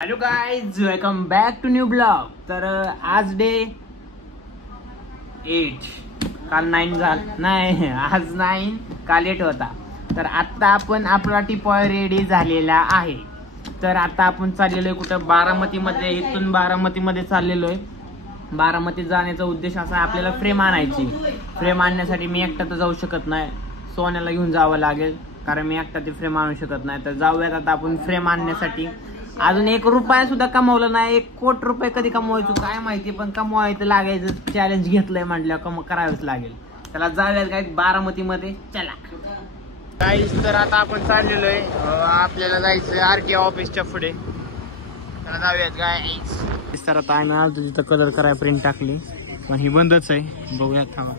Hello guys, welcome back to new blog. तर आज day 8, काल 9 झाला नाही, आज 9 काल 8 होता. तर आता आपण आपला टिपॉय रेडी झालेला आहे. तर आता आपण चाललेलो आहे कुठं, बारामतीमध्ये. इथून बारामतीमध्ये चाललेलो आहे. बारामतीत जाण्याचा उद्देश असा आहे, आपल्याला फ्रेम आणायची. फ्रेम आणण्यासाठी मी एकटा तर जाऊ शकत नाही, सोन्याला घेऊन जावं लागेल, कारण मी एकटा ते फ्रेम आणू शकत नाही. तर जाऊयात आता आपण फ्रेम आणण्यासाठी. अजून 1 रुपया सुद्धा कमवला नाही. 1 कोटी रुपये कधी कमवायचो काय माहिती, पण कमवायचं लागायचं. चॅलेंज घेतलंय म्हटलं करावंच लागेल. त्याला जाऊयात काय बारामतीमध्ये, चला गाईस. तर आता आपण चाललेलो आहे, आपल्याला जायचं आरटीओ ऑफिसच्या पुढे. त्याला जाऊयात गाईस. तर आता आम्ही आलो तिथं कलर कराय प्रिंट टाकली, पण ही बंदच आहे. बघूयात, थांबा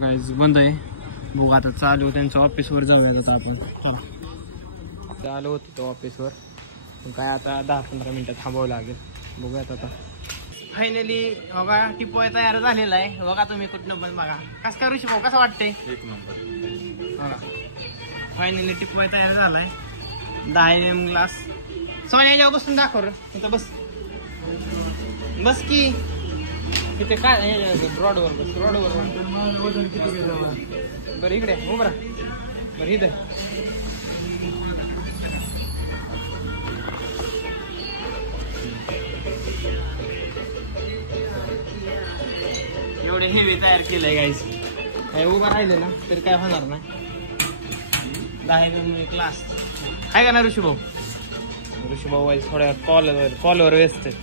गाईस, बंद आहे. बघू आता चालू त्यांच्या ऑफिसवर जाऊयात आता आपण. आलो होतो तो ऑफिसवर, काय आता 10-15 मिनिटात थांबावं लागेल. बघूयात आता. फायनली बघा टिपॉय तयार झालेला आहे. बघा तुम्ही कुठनं पण बघा. कसं काय ऋषी भाऊ, कसं वाटतंय? 1 नंबर. बघा फायनली टिपॉय तयार झालाय. 10 mm ग्लास. सोन्या जेव्हा बसून दाखव रे, इथं बस बस की इथे काय रॉडवर बस, रॉडवर. बरं इकडे उभं राहा. बरं इथं एवढे हेवी तयार केलंय गाईस. काय उभा राहिले ना तरी काय होणार नाही. 10 mm क्लास काय का ना ऋषीभाऊ. ऋषीभाऊ वाईज थोड्या कॉलवर व्यस्त आहे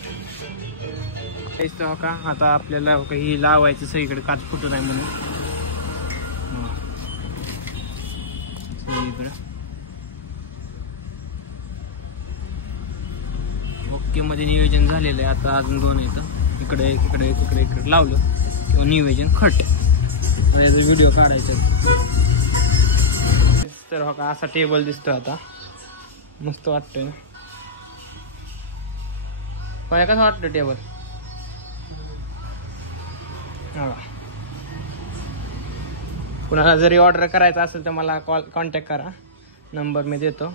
का. आता आपल्याला काही लावायचं सगळीकडे, काच फुटू नाही म्हणून. ओके मध्ये नियोजन झालेलं आहे. आता अजून 2 येतं, इकडे इकडे लावलं किंवा नियोजन खट. व्हिडिओ काढायचा. तर हो का, असा टेबल दिसतो आता. मस्त वाटतोय ना. काय कसं वाटतं टेबल? कुणाला जरी ऑर्डर करायचं असेल तर मला कॉन्टॅक्ट करा. नंबर मी देतो.